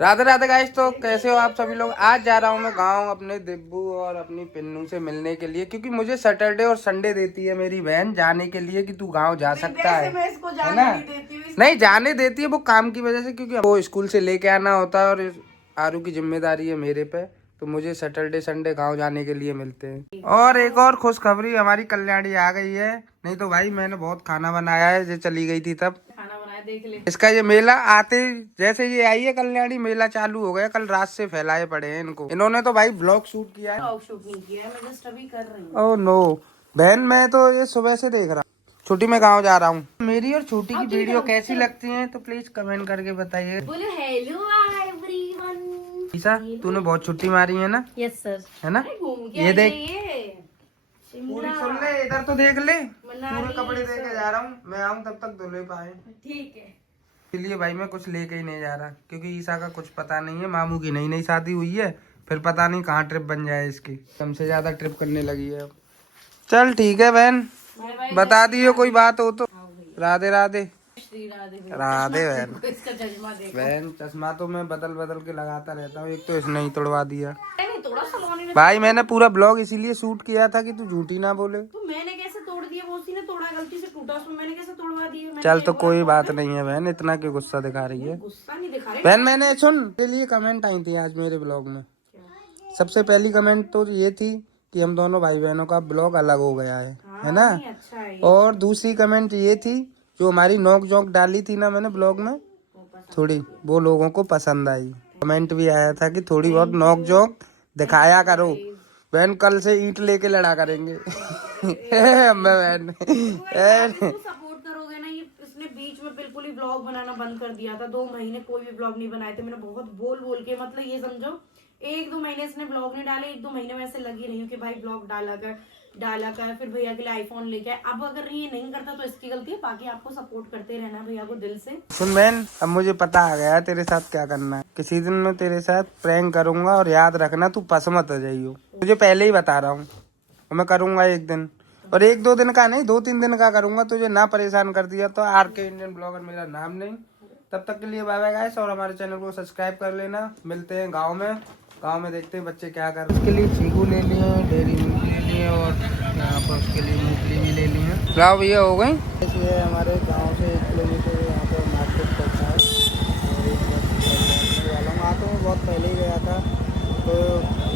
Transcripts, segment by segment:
Radhe Radhe guys. तो कैसे हो आप सभी लोग। आज जा रहा हूँ मैं गांव अपने दिब्बू और अपनी पिन्नू से मिलने के लिए, क्योंकि मुझे सैटरडे और संडे देती है मेरी बहन जाने के लिए कि तू गांव जा सकता है ना। नहीं जाने देती है वो काम की वजह से, क्योंकि वो स्कूल से लेके आना होता है और आरू की जिम्मेदारी है मेरे पे, तो मुझे सैटरडे संडे गांव जाने के लिए मिलते हैं। और एक और खुशखबरी, हमारी कल्याणी आ गई है। नहीं तो भाई मैंने बहुत खाना बनाया है, जो चली गई थी तब खाना बनाया देख ले। इसका ये मेला आते जैसे ये आई है कल्याणी, मेला चालू हो गया। कल रात से फैलाए पड़े हैं इनको। इन्होंने तो भाई ब्लॉग शूट किया है। ब्लॉग शूट नहीं किया है, मैं जस्ट अभी कर रही हूँ। ओह नो बहन, मैं तो ये सुबह से देख रहा हूँ। छोटी मैं गाँव जा रहा हूँ। मेरी और छोटी की वीडियो कैसी लगती है तो प्लीज कमेंट करके बताइए। बोलो हेलो एवरीवन। ईसा तूने बहुत छुट्टी मारी है ना। Yes sir. है ना। ये देख पूरी सुन ले, इधर तो देख ले। पूरे कपड़े लेके जा रहा हूँ मैं, आऊँ तब तक धुले पाए। ठीक है। इसलिए भाई मैं कुछ लेके ही नहीं जा रहा, क्योंकि ईसा का कुछ पता नहीं है। मामू की नई नई शादी हुई है, फिर पता नहीं कहाँ ट्रिप बन जाए इसकी। हमसे ज्यादा ट्रिप करने लगी है अब। चल ठीक है बहन, बता दियो कोई बात हो तो। राधे राधे। राधे बहन चश्मा तो मैं बदल बदल के लगाता रहता हूँ, एक तो इसने ही तोड़वा दिया। भाई मैंने पूरा ब्लॉग इसीलिए शूट किया था कि तू झूठी ना बोले। तो मैंने कैसे तोड़ दिया, वो उसी ने तोड़ा, गलती से टूटा उसमें, मैंने कैसे तोड़वा दिया। चल तो कोई बात नहीं है बहन, इतना क्यों गुस्सा दिखा रही है। गुस्सा नहीं दिखा रही बहन। मैंने सुन के लिए कमेंट आई थी आज मेरे ब्लॉग में। सबसे पहली कमेंट तो ये थी कि हम दोनों भाई बहनों का ब्लॉग अलग हो गया है ना। और दूसरी कमेंट ये थी, जो हमारी नोक जोक डाली थी ना मैंने ब्लॉग में थोड़ी, वो लोगों को पसंद आई। कमेंट भी आया था कि थोड़ी बहुत नोक जोक दिखाया करो बहन, कल से ईंट लेके लड़ा करेंगे। बहन सपोर्ट करोगे ना। ये इसने बीच में बिल्कुल ही ब्लॉग बनाना बंद कर दिया था, 2 महीने कोई भी ब्लॉग नहीं बनाए थे। मैंने बहुत बोल बोल के, मतलब ये समझो 1-2 महीने इसने ब्लॉग नहीं डाले। 1-2 महीने में ऐसे लगी रही हूँ कि भाई ब्लॉग डाला कर। फिर भैया के लिए आईफोन लेके आए। अब अगर ये नहीं करता तो इसकी गलती है, बाकी आपको सपोर्ट करते रहना भैया को दिल से। सुन बहन, अब मुझे पता आ गया तेरे साथ क्या करना है। किसी दिन मैं तेरे साथ प्रैंक करूंगा और याद रखना तू पस मत आ जाइयो। तुझे पहले ही बता रहा हूँ, मैं करूंगा एक दिन, और 1-2 दिन का नहीं 2-3 दिन का करूंगा। तुझे ना परेशान कर दिया तो RK इंडियन ब्लॉगर मेरा नाम नहीं। तब तक के लिए बाय बाय गाइस, और हमारे चैनल को सब्सक्राइब कर लेना। मिलते हैं गाँव में देखते हैं बच्चे क्या कर रहे हैं। उसके लिए चीकू ले लिए, डेरी मिल्क ले लिए, और यहाँ पर उसके लिए मूंगफली भी ले ली है। लाओ भैया हो गई। ये हमारे गांव से 1 किलोमीटर यहाँ पर मार्केट पड़ता है, और एक बस वाला हूँ। आते मैं बहुत पहले ही गया था, तो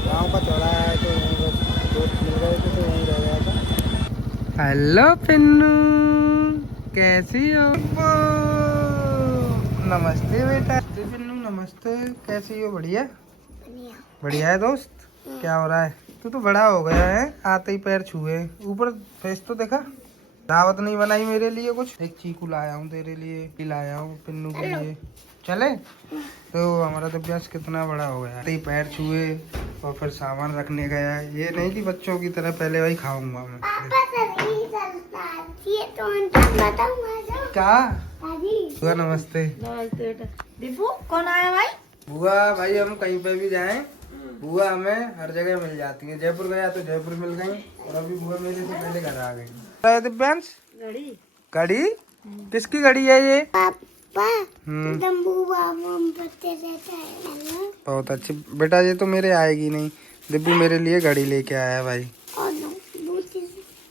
गांव का चौराहा है, तो वहीं बस दोस्त मिल गए थे तो वहीं रह गया था। हेलो पिन्नू, कैसी हो। नमस्ते बेटा। पिन्नू नमस्ते, कैसी हो। बढ़िया बढ़िया है दोस्त। क्या हो रहा है। तू तो बड़ा हो गया है, आते ही पैर छुए। ऊपर फेस तो देखा। दावत नहीं बनाई मेरे लिए कुछ। एक चीकू लाया हूँ तेरे लिए, लाया हूँ पिन्नू के लिए। चले तो हमारा दिव्यांश कितना बड़ा हो गया। आते ही पैर छुए और फिर सामान रखने गया। ये नहीं कि बच्चों की तरह पहले वही खाऊंगा मैं। क्या बुआ नमस्ते। नमस्ते बेटा। दीपू कौन आया भाई। बुआ भाई हम कहीं पे भी जाएं, बुआ हमें हर जगह मिल जाती है। जयपुर गया तो जयपुर मिल गई, और अभी बुआ मेरे से पहले घर आ गई। दिव्यांश घड़ी किसकी घड़ी है ये। पापा बहुत अच्छी बेटा, ये तो मेरे आएगी नहीं। दिब्बू मेरे लिए घड़ी लेके आया है भाई।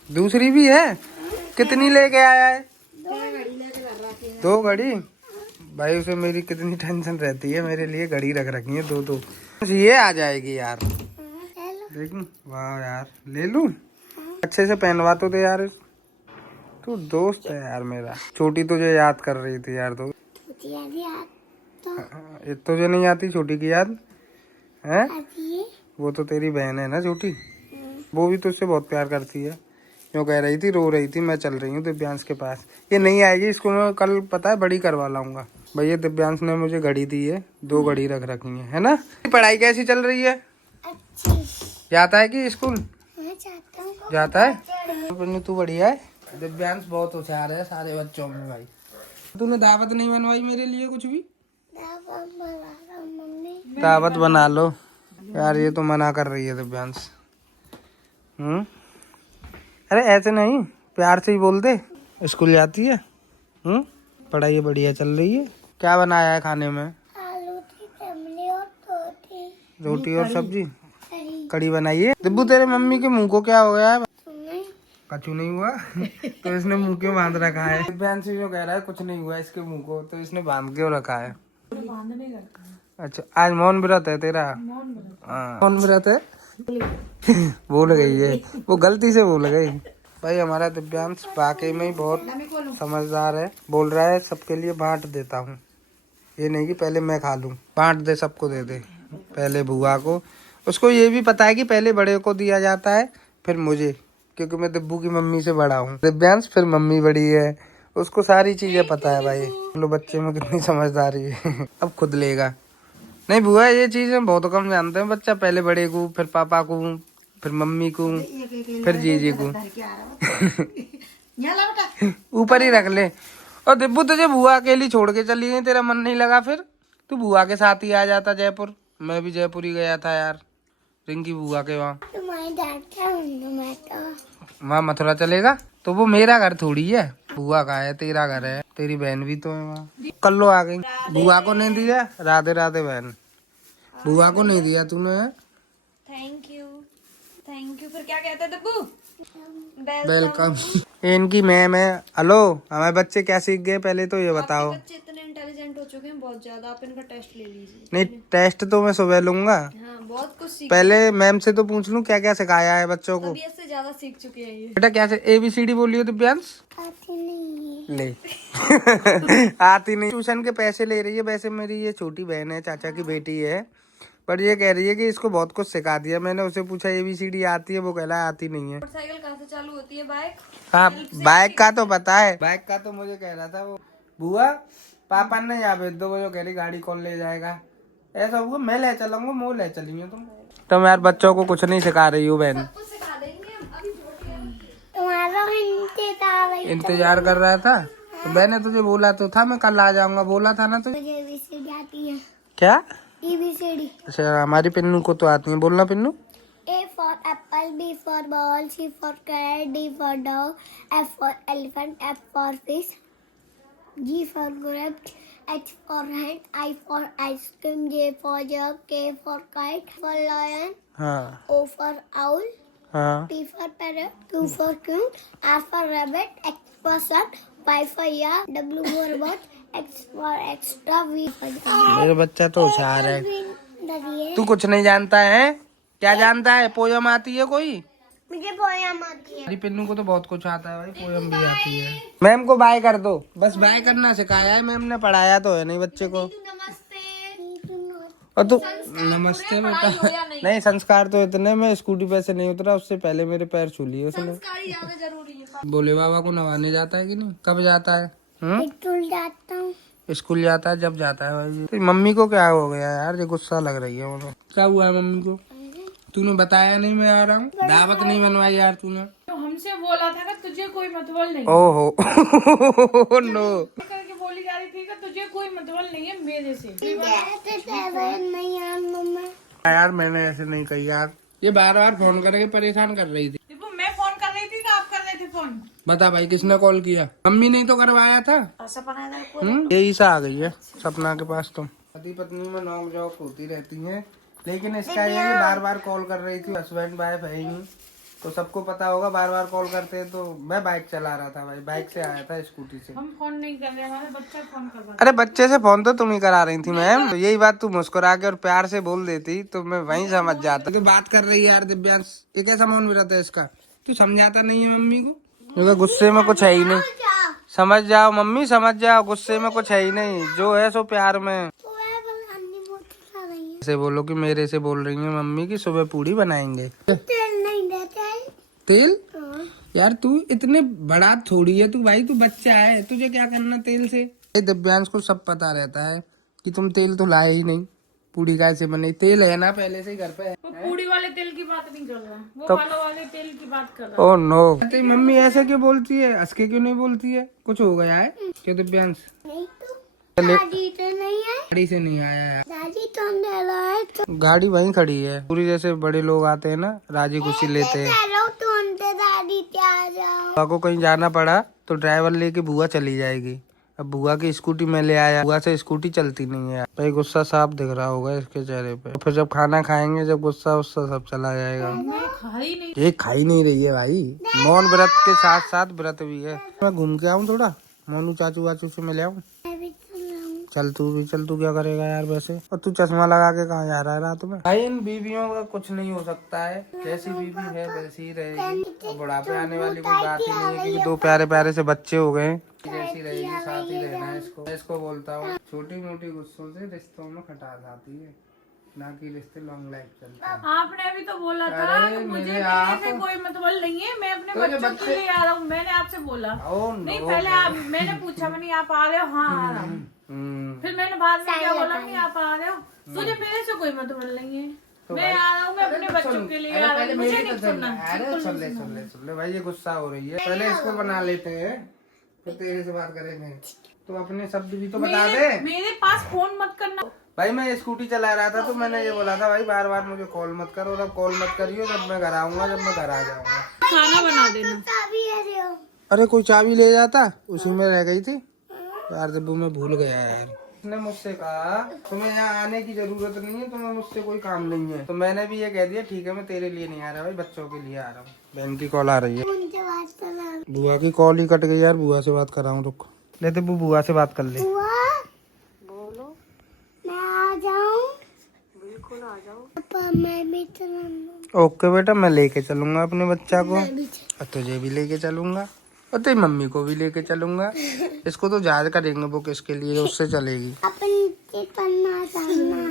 दूसरी भी है। कितनी लेके आया है। 2 घड़ी। भाई उसे मेरी कितनी टेंशन रहती है, मेरे लिए घड़ी रख रखी है 2-2। ये आ जाएगी यार, देखूं। वाह यार ले लूं। अच्छे से पहनवा तो दे यार। तू दोस्त है यार मेरा। छोटी तुझे याद कर रही थी यार। ये तुझे नहीं आती छोटी की याद है। वो तो तेरी बहन है ना छोटी, वो भी तुझसे बहुत प्यार करती है। जो कह रही थी, रो रही थी मैं चल रही हूँ दिव्यांश के पास। ये नहीं आएगी, इसको मैं कल पता है बड़ी करवा लाऊंगा। भैया दिव्यांश ने मुझे घड़ी दी है, 2 घड़ी रख रखी है ना। पढ़ाई कैसी चल रही है। अच्छी। जाता है कि स्कूल जाता है। तू बढ़िया है। दिव्यांश बहुत होशियार है सारे बच्चों में भाई। तूने दावत नहीं बनवाई मेरे लिए कुछ भी। दावत बना लो यार, ये तो मना कर रही है दिव्यांश। अरे ऐसे नहीं, प्यार से ही बोल दे। स्कूल जाती है। पढ़ाई बढ़िया चल रही है। क्या बनाया है खाने में। रोटी और सब्जी कड़ी बनाइए। दिब्बू तेरे मम्मी के मुंह को क्या हो गया है? कछु नहीं हुआ तो इसने मुंह क्यों बांध रखा है? दिव्यांशी जो कह रहा है कुछ नहीं हुआ इसके मुंह को, तो इसने बांध क्यों रखा है? अच्छा आज मौन व्रत है तेरा? मौन व्रत है। बोल गई है वो, गलती से बोल गई। भाई हमारा दिव्यांश वाकई में ही बहुत समझदार है। बोल रहा है सबके लिए बांट देता हूँ, ये नहीं कि पहले मैं खा लूं। बांट दे, सबको दे दे, पहले बुआ को। उसको ये भी पता है कि पहले बड़े को दिया जाता है फिर मुझे, क्योंकि मैं दिब्बू की मम्मी से बड़ा हूँ। दिव्यांश फिर मम्मी बड़ी है, उसको सारी चीजें पता है। भाई लो बच्चे में कितनी समझदारी है। अब खुद लेगा। नहीं बुआ ये चीजें बहुत कम जानते हैं बच्चा। पहले बड़े को, फिर पापा को, फिर मम्मी को, फिर जीजी को। ऊपर ही रख ले। और दिब्बू तुझे बुआ अकेली छोड़ के चली गई, तेरा मन नहीं लगा? फिर तू बुआ के साथ ही आ जाता जयपुर। मैं भी जयपुर ही गया था यार, रिंकी बुआ के वहाँ। वहाँ मथुरा चलेगा तो वो मेरा घर थोड़ी है, बुआ का है, तेरा घर है। तेरी बहन भी तो है वहाँ। कल लो आ गई। बुआ को नहीं दिया? राधे राधे बहन। बुआ को नहीं दिया तूने? थैंक यू फिर क्या कहता है दिब्बू? वेलकम। इनकी मैम है। हेलो हमारे बच्चे क्या सीख गए पहले तो ये बताओ। बच्चे इतने इंटेलिजेंट हो चुके हैं बहुत ज्यादा। आप इनका टेस्ट ले लीजिए। नहीं टेस्ट तो मैं सुबह लूंगा। हाँ बहुत कुछ सीख। पहले मैम से तो पूछ लूं क्या क्या सिखाया है बच्चों को। तबीयत से ज्यादा सीख चुके हैं ये। बेटा क्या से ABCD बोलियो दिव्यांश? आती नहीं ले। आती नहीं। ट्यूशन के पैसे ले रही है। वैसे मेरी ये छोटी बहन है, चाचा की बेटी है, पर ये कह रही है कि इसको बहुत कुछ सिखा दिया। मैंने उसे पूछा ABCD आती है? वो कह रहा है आती नहीं है। मोटरसाइकिल कहाँ से चालू होती है? बाइक। हाँ बाइक का तो पता है। बाइक का तो मुझे कह रहा था वो बुआ पापा ने यहाँ भेज दो, वो जो कह रही गाड़ी कौन ले जाएगा। ऐसा हुआ मैं ले चलूंगा, मुँह ले चलेंगे तुम यार बच्चों को कुछ नहीं सिखा रही हो बहन। सिखा देंगे हम, अभी इंतजार कर रहा था तो मैंने तुझे बोला तो था मैं कल आ जाऊंगा, बोला था ना तुझे। ABCD आती है। क्या? ABCD। अच्छा हमारी पिन्नू को तो आती है, बोलना Pinnu. A for apple, B for ball, C for cat, D for dog, F for elephant, F for fish, G for grape, H for hen, I for ice cream, J for jug, K for kite, for lion, हाँ O for owl, हाँ। P for parrot, Q for queen, R for rabbit, X for shark, Y for yak, W for what, X for extra, V for मेरा बच्चा तो होशियार है। दरिए। तू कुछ नहीं जानता है? क्या जानता है? पोयम आती है कोई? मुझे पोयम आती है। मेरी पिन्नू को तो बहुत कुछ आता है भाई, पोयम भी आती है। मैम को बाय कर दो, बस बाय करना सिखाया है मैम ने, पढ़ाया तो है नहीं बच्चे को। और तू नमस्ते बेटा। नहीं संस्कार तो इतने, मैं स्कूटी पे से नहीं उतरा उससे पहले मेरे पैर छू लिए उसने। बोले बाबा को नवाने जाता है कि नहीं? कब जाता है? स्कूल जाता हूँ। स्कूल जाता है जब जाता है भाई। तो मम्मी को क्या हो गया यार, ये गुस्सा लग रही है मुझे। क्या हुआ है मम्मी को? तूने बताया नहीं मैं आ रहा हूँ, दावत नहीं बनवाई यार तूने। तो हमसे बोला था कि तुझे कोई मतबल नहीं। ओहो नो करके बोली जा रही थी कि तुझे कोई मतबल नहीं है मेरे से। यार मैंने ऐसे नहीं कही यार, ये बार बार फोन करके परेशान कर रही थी। देखो मैं फोन कर रही थी कि आप कर रहे थे फोन? बता भाई किसने कॉल किया? मम्मी नहीं तो करवाया था। ये ईसा आ गई है सपना के पास। तुम पति पत्नी में नौक झोंक होती रहती है, लेकिन इसका ये कि बार बार कॉल कर रही थी। हस्बैंड वाइफ है ही नहीं तो सबको पता होगा, बार बार कॉल करते हैं। तो मैं बाइक चला रहा था भाई, बाइक से आया था स्कूटी से। हम फोन नहीं कर रहे, हमारे बच्चा फोन कर रहा। अरे बच्चे से फोन तो तुम ही करा रही थी मैम। तो यही बात तू मुस्कुरा के और प्यार से बोल देती तो मैं वहीं समझ जाता। तू बात कर रही है यार दिव्यांश, ये कैसा मौन व्रत है इसका? तू समझाता नहीं है मम्मी को? क्योंकि गुस्से में कुछ है ही नहीं। समझ जाओ मम्मी, समझ जाओ, गुस्से में कुछ है ही नहीं, जो है सो प्यार में। ऐसे बोलो कि मेरे से बोल रही है मम्मी की सुबह पूड़ी बनाएंगे। तेल नहीं देते हैं। तेल? यार तू इतने बड़ा थोड़ी है तू भाई, तू बच्चा है, तुझे क्या करना तेल से? दिव्यांश को सब पता रहता है कि तुम तेल तो लाए ही नहीं। पूड़ी कैसे बनी? तेल है ना पहले से ही घर पे है। वो पूड़ी वाले तेल की बात नहीं कर रहा, वो तो बालों वाले तेल की बात कर रहा। Oh no. तेरी मम्मी ऐसे क्यों बोलती है? हंस के क्यों नहीं बोलती है? कुछ हो गया है क्या दिव्यांश? नहीं तो दादी तो नहीं है। गाड़ी से नहीं आया है। दादी तो अंधेरा है तो गाड़ी वहीं खड़ी है। पूरी जैसे बड़े लोग आते हैं ना, राजी खुशी लेते हैं। चलो तो अंधेरा दादी क्या जाओ। बुआ को कहीं जाना पड़ा तो ड्राइवर लेके बुआ चली जाएगी। अब बुआ की स्कूटी में ले आया, बुआ से स्कूटी चलती नहीं है भाई। गुस्सा साफ दिख रहा होगा इसके चेहरे पे। फिर जब खाना खाएंगे, जब गुस्सा उस्सा सब चला जाएगा। मैं खा ही नहीं। ये खा ही नहीं रही है भाई। मौन व्रत के साथ साथ व्रत भी है। मैं घूम के आऊँ थोड़ा, मोनू चाचू वाचू से मिले आऊँ। चल तू भी चल, तू क्या करेगा यार वैसे। और तू चश्मा लगा के कहाँ जा रहा है रात में? भाई इन बीवियों का कुछ नहीं हो सकता है, जैसी बीवी है वैसी ही रहेगी। बुढ़ापे आने वाली कोई बात ही नहीं है, क्योंकि दो प्यारे प्यारे से बच्चे हो गए, जैसी रहेगी साथ ही रहना है इसको। मैं इसको बोलता हूँ, छोटी मोटी गुस्सों से रिश्तों में खटास आती है, ना कि रिश्ते लॉन्ग लाइफ चलते हैं। आपने अभी तो बोला था अरे कि मुझे मेरे मेरे से कोई मतलब नहीं है, मैं अपने बच्चों के लिए आ रहा हूँ। मैंने आपसे बोला नहीं, पहले आप, मैंने पूछा मैंने आप आ रहे हो? हाँ आ रहा हूँ। फिर मैंने बाद में क्या बोला कि आप आ रहे हो, मुझे मेरे से कोई मतलब नहीं है, मैं आ रहा हूँ, मैं अपने बच्चों के लिए आ रहा हूँ, मुझे नहीं सुनना। अरे सुन ले भाई, ये गुस्सा हो रही है। पहले इसको बना लेते हैं, फिर तेरे से बात करेंगे। तो अपने शब्द भी तो बता दे। मेरे पास फोन मत करना भाई। मैं स्कूटी चला रहा था तो मैंने ये बोला था भाई, बार बार मुझे कॉल मत करो, और अब कॉल मत करियो जब मैं घर आऊंगा, जब मैं घर आ जाऊंगा। खाना बना देना। अरे कोई चाबी ले जाता, उसी में रह गई थी यार। जब मैं भूल गया यार। उसने मुझसे कहा तुम्हें यहाँ आने की जरूरत नहीं है, तुम्हें मुझसे कोई काम नहीं है। तो मैंने भी ये कह दिया ठीक है, मैं तेरे लिए नहीं आ रहा भाई, बच्चों के लिए आ रहा हूँ। बहन की कॉल आ रही है, बुआ की कॉल ही कट गई यार। बुआ से बात कर रहा हूँ, रुक लेते बुआ से बात कर ले। बोलो, मैं आ जाऊँ? बिल्कुल आ जाओ। पापा मैं भी चलूँगा। ओके बेटा, मैं लेके चलूंगा अपने बच्चा को, और तुझे भी लेके चलूंगा, और तेरी मम्मी को भी लेके चलूंगा। इसको तो याद करेंगे बुक इसके लिए, उससे चलेगी। अपन पढ़ना जाना।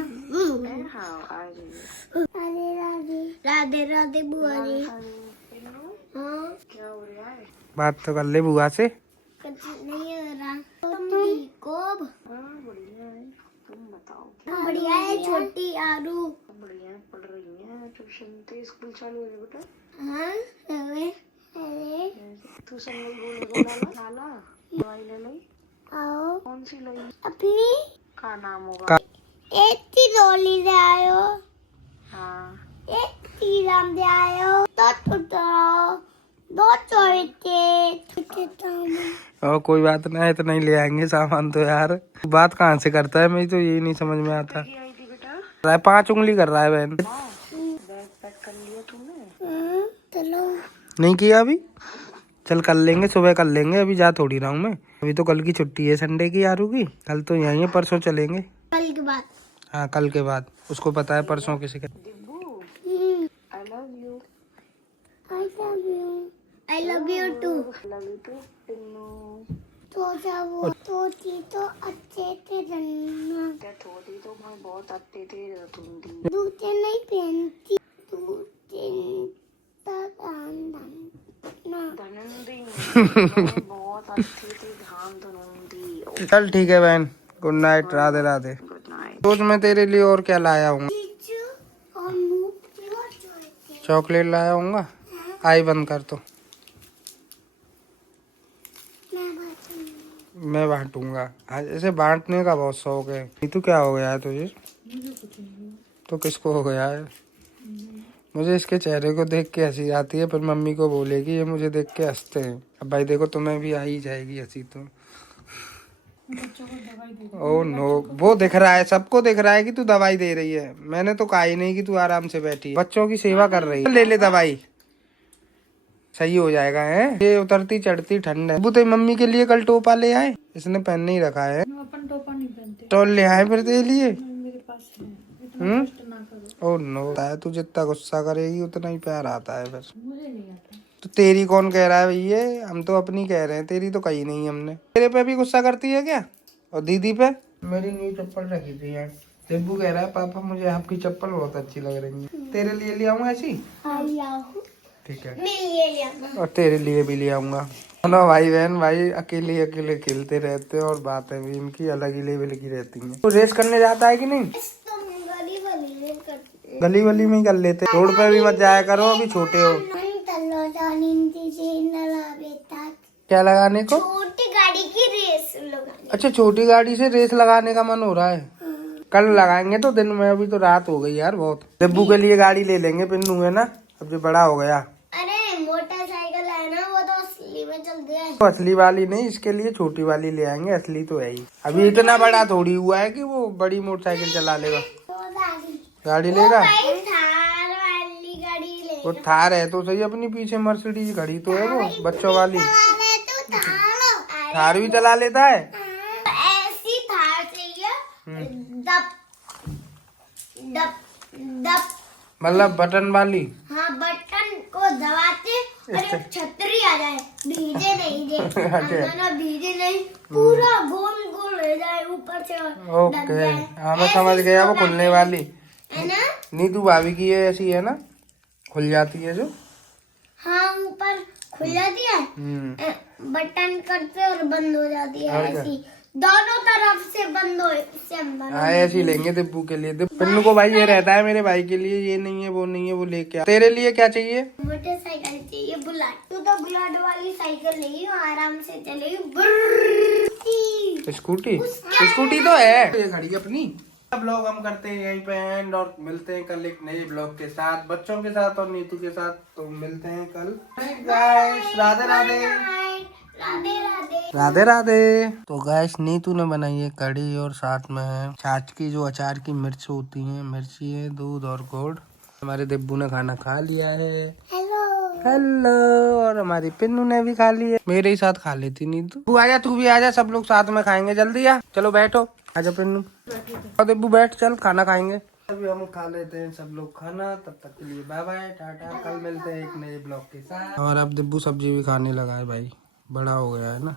राधे राधे बुआ जी। हाँ क्या हो रहा है? बात तो कर ले बुआ से। कुछ नहीं हो रहा। तुम को बढ़िया है, तुम बताओ। बढ़िया है छोटी आरू। बढ़िया पढ़ रही है, ट्यूशन तो स्कूल चालू है बेटा। हाँ अरे तू संगल बोल लाला दवाई ले ली। आओ। कौन सी ली? अपनी का नाम होगा? एक ही रोली ले आयो। हाँ एक तीराम ले आयो। दो चोटे। और कोई बात ना है, इतना ही ले आएंगे सामान तो यार। बात कहाँ से करता है, मुझे तो यही नहीं समझ में आता। 5 उंगली कर रहा है बहन। बैग पैक कर लिया तूने? चलो नहीं किया अभी, चल कर लेंगे, सुबह कर लेंगे। अभी जा थोड़ी रहा हूँ मैं, अभी तो कल की छुट्टी है संडे की यारू की। कल तो यहीं है, परसों चलेंगे। कल के बाद? हाँ कल के बाद, उसको पता है परसों किसी का। I love you too. Love you too. तो जाओ थोड़ी तो अच्छे थे रन्ना। थोड़ी तो मैं बहुत अच्छे थे रतुंडी। दूसरे नहीं पहनती, दूसरे बहुत अच्छी थी धाम धनुंदी। चल ठीक है बहन, good night, Radhe Radhe. Good night. रोज मैं तेरे लिए और क्या लाया हूँ? चॉकलेट लाया हूँ। आई बंद कर, तो मैं बांटूंगा। ऐसे बांटने का बहुत शौक है। तो क्या हो गया है तुझे? तो किसको हो गया है? मुझे इसके चेहरे को देख के हंसी आती है, फिर मम्मी को बोलेगी ये मुझे देख के हंसते हैं। अब भाई देखो, तुम्हें भी आ ही जाएगी हंसी तो। ओह नो, वो दिख रहा है, सबको दिख रहा है कि तू दवाई दे रही है। मैंने तो कहा ही नहीं कि तू आराम से बैठी, बच्चों की सेवा कर रही है। ले ले दवाई, सही हो जाएगा। है ये उतरती चढ़ती ठंड है। वो तेरी मम्मी के लिए कल टोपा ले आए, इसने पहन नहीं रखा है। अपन टोपा नहीं पहनते। टॉल ले आए फिर तेरे लिए। मेरे पास है, इतना कष्ट ना करो। ओह नो, तू जितना गुस्सा करेगी उतना ही प्यार आता है फिर। मुझे नहीं आता। तो तेरी कौन कह रहा है भैया? हम तो अपनी कह रहे हैं, तेरी तो कही नहीं हमने। तेरे पे भी गुस्सा करती है क्या? और दीदी पे? मेरी न्यू चप्पल रखी थी यार। देबू कह रहा है पापा मुझे आपकी चप्पल बहुत अच्छी लग रही है, तेरे लिए ले आऊँ ऐसी? ठीक है, और तेरे लिए भी ले आऊंगा। ना भाई बहन भाई अकेले अकेले खेलते रहते हैं, और बातें भी इनकी अलग ही लेवल की रहती हैं। तो रेस करने जाता है कि नहीं? गली वली में ही कर लेते, रोड पे भी मत जाया करो, अभी छोटे हो। क्या लगाने को? छोटी गाड़ी की रेस लगाने। अच्छा, छोटी गाड़ी से रेस लगाने का मन हो रहा है। कल लगाएंगे तो दिन में, अभी तो रात हो गई यार बहुत। डिब्बू के लिए गाड़ी ले लेंगे, पिन्नू है ना अब जो बड़ा हो गया। अरे मोटरसाइकिल है ना, वो तो असली में चल दे। असली वाली नहीं, इसके लिए छोटी वाली ले आएंगे, असली तो है ही। अभी इतना बड़ा थोड़ी हुआ है कि वो बड़ी मोटरसाइकिल चला लेगा। गाड़ी लेगा, थार वाली गाड़ी ले। वो थार है तो सही, अपनी पीछे मर्सिडीज घड़ी तो है वो बच्चों वाली। थार भी चला लेता है। ऐसी थार चाहिए, दब दब दब, मतलब बटन वाली। हाँ बटन को दबाते और एक छतरी आ जाए, भीजे नहीं जे ना भीजे नहीं, पूरा गोल गोल हो जाए ऊपर से और ढक ओके, जाए। हाँ मैं समझ गया, वो खुलने वाली। है ना? नीतू भाभी की ये ऐसी है ना, खुल जाती है जो। हाँ ऊपर खुल जाती है, बटन करते और बंद हो जाती है। और क्या? ऐसी दोनों तरफ से बंद हो से हाँ ऐसी लेंगे दिब्बू के लिए। पिन्नू को भाई ये रहता है मेरे भाई के लिए, ये नहीं है वो नहीं है, वो लेके आ। तेरे लिए क्या चाहिए? मोटरसाइकिल चाहिए, बुलेट। तू तो बुलेट वाली साइकिल नहीं, आराम से चलेगी। स्कूटी, स्कूटी तो है ये घड़ी अपनी। ब्लॉग हम करते हैं यहीं पे एंड, और मिलते हैं कल एक नए ब्लॉग के साथ, बच्चों के साथ और नीतू के साथ। तो मिलते हैं कल। गाइस राधे राधे, राधे राधे। राधे राधे। तो गाइस नीतू ने बनाई है कढ़ी और साथ में है छाछ की जो अचार की मिर्च होती है, मिर्ची है, दूध और गुड़। हमारे दिब्बू ने खाना खा लिया है। हेलो हेलो, और हमारी पिन्नू ने भी खा लिया। मेरे ही साथ खा लेती नीतू। तू आजा, तू भी आजा, सब लोग साथ में खाएंगे। जल्दी आ, चलो बैठो। आजा पिन्नू और दिब्बू बैठ, चल खाना खाएंगे। अभी हम खा लेते हैं सब लोग खाना, तब तक के लिए बाय बाय टाटा। कल मिलते हैं एक नए ब्लॉग के साथ। और अब दिब्बू सब्जी भी खाने लगा है भाई, बड़ा हो गया है ना।